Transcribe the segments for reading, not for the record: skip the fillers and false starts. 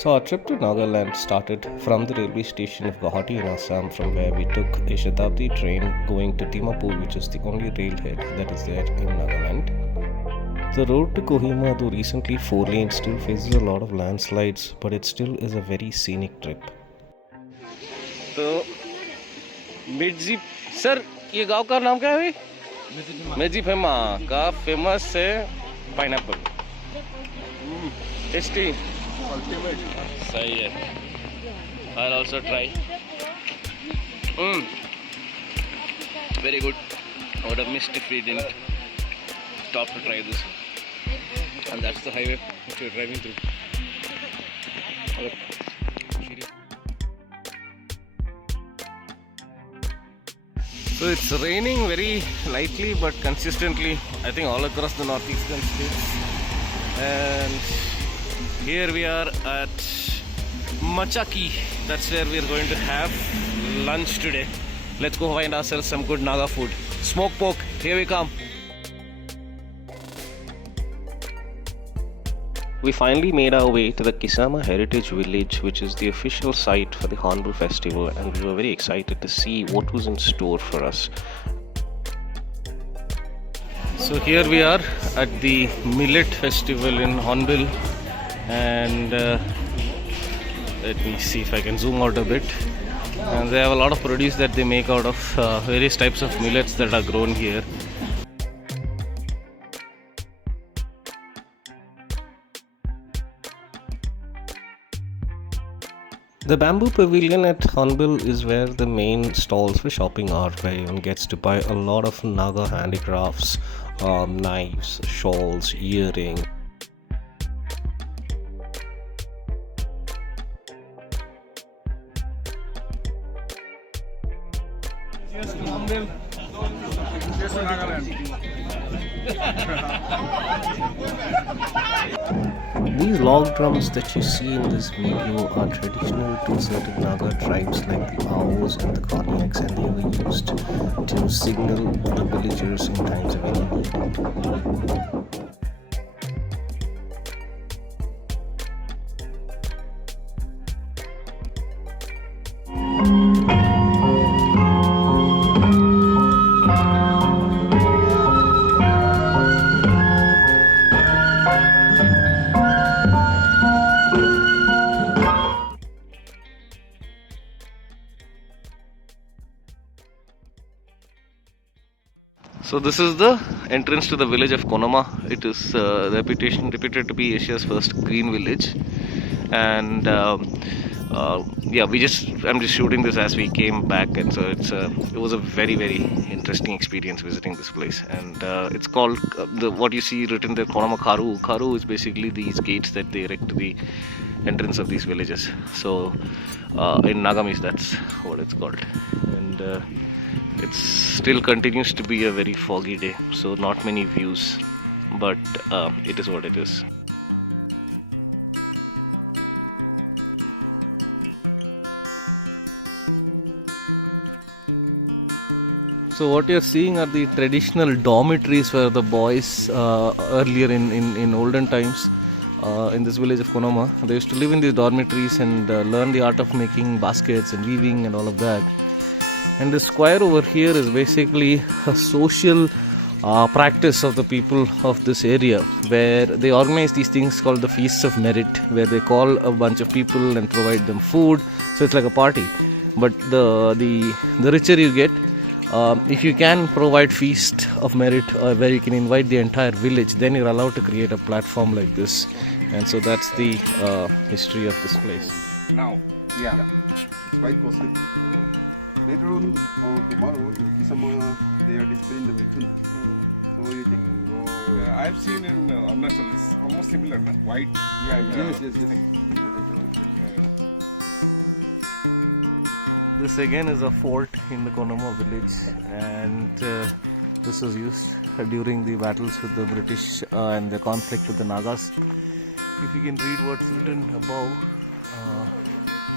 So our trip to Nagaland started from the railway station of Guwahati in Assam, from where we took a Shatabdi train going to Dimapur, which is the only railhead that is there in Nagaland. The road to Kohima, though recently 4 lanes, still faces a lot of landslides, but it still is a very scenic trip. So, Mirji sir, ये गांव का नाम क्या है? मिर्जी फेमा का famous है pineapple. Tasty. सही है. I'll also try. Very good. I would have missed if we didn't stop to try this. And that's the highway which we're driving through. So it's raining very lightly but consistently, I think all across the northeastern states. And here we are at Machaki. That's where we're going to have lunch today. Let's go find ourselves some good Naga food. Smoked pork, here we come. We finally made our way to the Kisama Heritage Village, which is the official site for the Hornbill Festival, and we were very excited to see what was in store for us. So here we are at the Millet Festival in Hornbill, and let me see if I can zoom out a bit. And they have a lot of produce that they make out of various types of millets that are grown here. The bamboo pavilion at Hornbill is where the main stalls for shopping are, where one gets to buy a lot of Naga handicrafts, knives, shawls, earrings. Cheers to Hornbill. Cheers to Nagaland. These log drums that you see in this video are traditional to certain Naga tribes like the Aos and the Korniaks, and they were used to signal the villagers in times of any need. So this is the entrance to the village of Konama. It is reputed to be Asia's first green village, and yeah, I'm just shooting this as we came back, and so it was a very interesting experience visiting this place. And it's called what you see written there, Konama Karu. Karu is basically these gates that they erect to the entrance of these villages. So in Nagamis, that's what it's called, and it still continues to be a very foggy day, so not many views, but it is what it is. So what you're seeing are the traditional dormitories for the boys earlier in olden times. In this village of Konama, they used to live in these dormitories and learn the art of making baskets and weaving and all of that. And the square over here is basically a social practice of the people of this area, where they organize these things called the Feasts of Merit, where they call a bunch of people and provide them food. So it's like a party. But the richer you get, if you can provide Feast of Merit where you can invite the entire village, then you're allowed to create a platform like this. And so that's the history of this place. Now, yeah. It's quite costly. Later on, tomorrow, in Kisama, they are displaying the Mithun. So you can go. I've seen in Arunachal, it's almost similar, no? White. Yes. This again is a fort in the Konama village, and this was used during the battles with the British and the conflict with the Nagas. If you can read what's written above,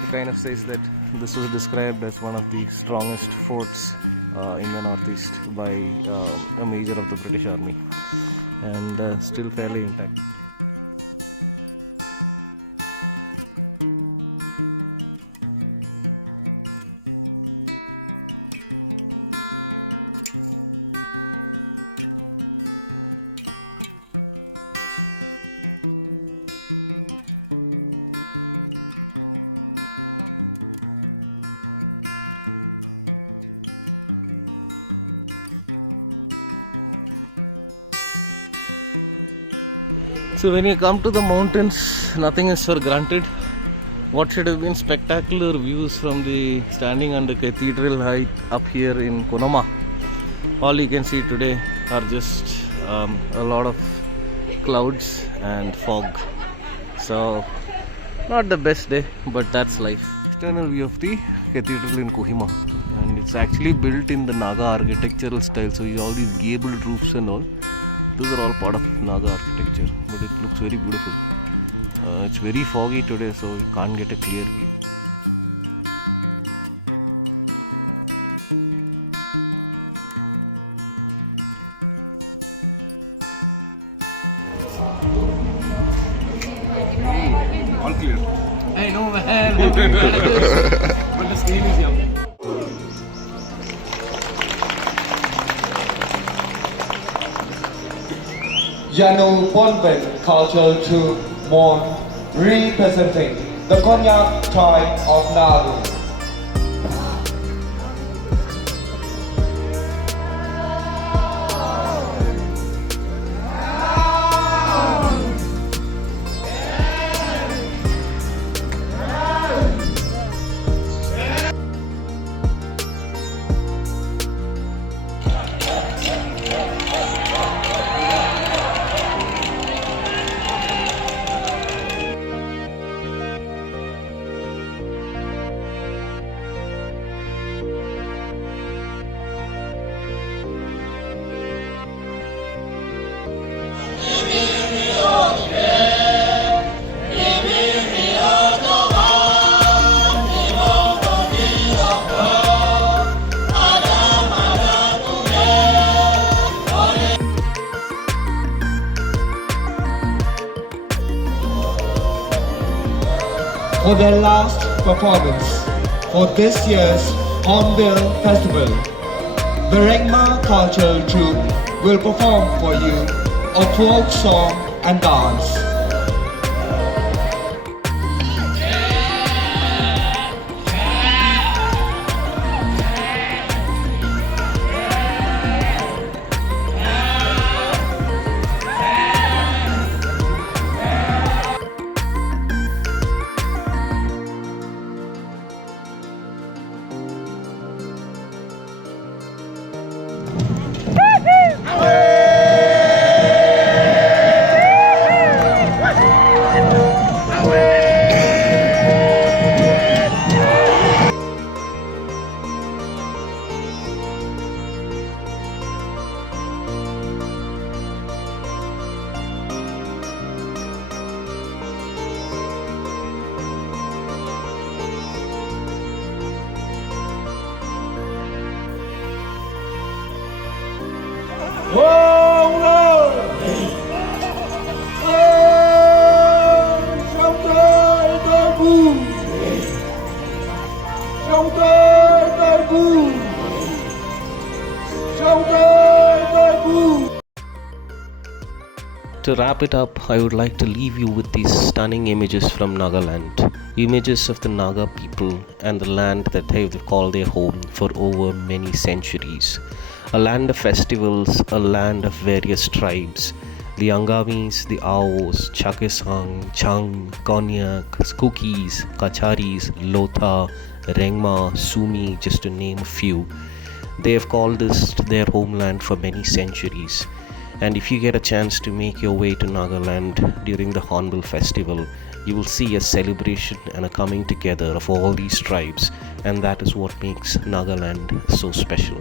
it kind of says that this was described as one of the strongest forts in the northeast by a major of the British Army, and still fairly intact. So when you come to the mountains, nothing is for granted. What should have been spectacular views from the standing under cathedral height up here in Konoma, all you can see today are just a lot of clouds and fog. So not the best day, but that's life. External view of the cathedral in Kohima, and it's actually built in the Naga architectural style. So you all these gabled roofs and all, those are all part of Naga architecture, but it looks very beautiful. It's very foggy today, so you can't get a clear view. All clear. I know, man. But the screen is young. Yanu Bonben cultural troupe Mon representing the Konyak tribe of Nauru. For their last performance for this year's Hornbill Festival, the Rengma Cultural Troupe will perform for you a folk song and dance. To wrap it up, I would like to leave you with these stunning images from Nagaland. Images of the Naga people and the land that they've called their home for over many centuries. A land of festivals, a land of various tribes. The Angamis, the Aos, Chakesang, Chang, Konyak, Kukis, Kacharis, Lotha, Rengma, Sumi, just to name a few. They have called this their homeland for many centuries. And if you get a chance to make your way to Nagaland during the Hornbill Festival, you will see a celebration and a coming together of all these tribes, and that is what makes Nagaland so special.